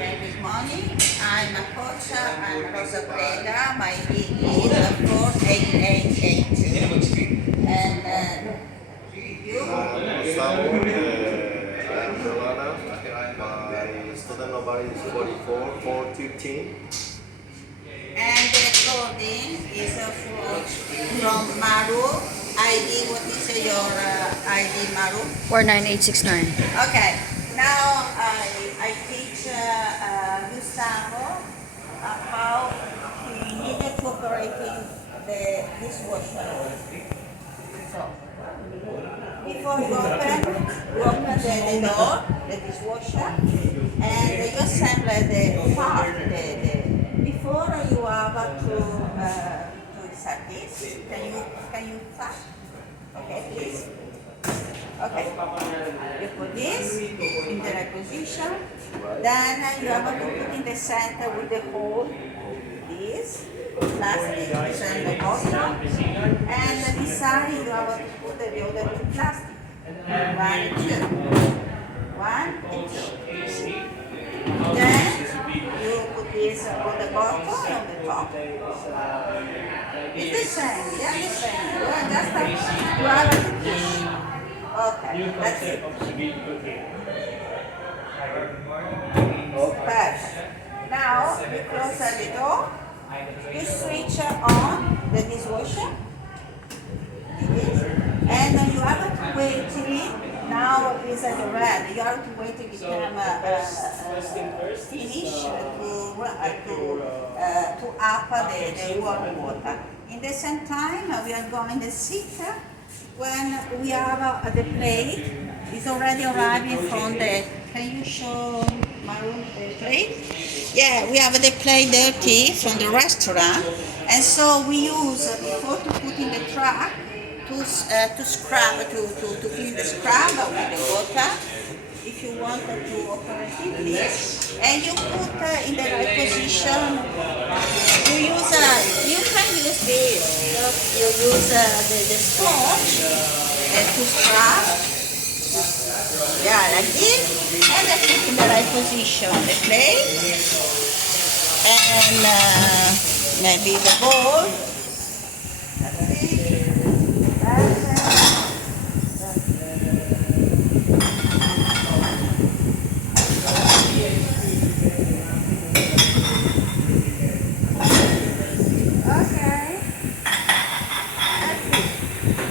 Good morning. I'm a coach. I'm Rosa. My ID is 48882. And you? Gustavo, I am Giovanna. My student number is 44415. And the coding is from Maru. ID, what is your ID, Maru? 49869. Okay. Now I teach Gustavo how he needed to operating the dishwasher. So before you open the door, the dishwasher, and you assemble the part. Before you have to insert this. Can you start? Okay, please. Okay. You put this in the right position. Then you have to put in the center with the hole. This plastic and the bottom. And this side you have to put the other two plastic. One and two. One and two. Then you put this on the bottom and on the top. It's the same, yeah, the same. You are just you have to push. Okay, that's it. Perfect. Now you close the door. You switch on the dishwasher. And you have to wait till it now is at the red. You have to wait till it become finish to up the warm water. In the same time, we are going to sit when we have the plate is already arriving from the. Can you show my room the plate? Yeah, we have the plate dirty from the restaurant, and so we use before to put in the truck to scrub to clean the scrub with the water. If you want to operate it, please, and you put in the right position. You can use this. You use the sponge to scrub. Yeah, like this, and then put in the right position the plate, and maybe the bowl.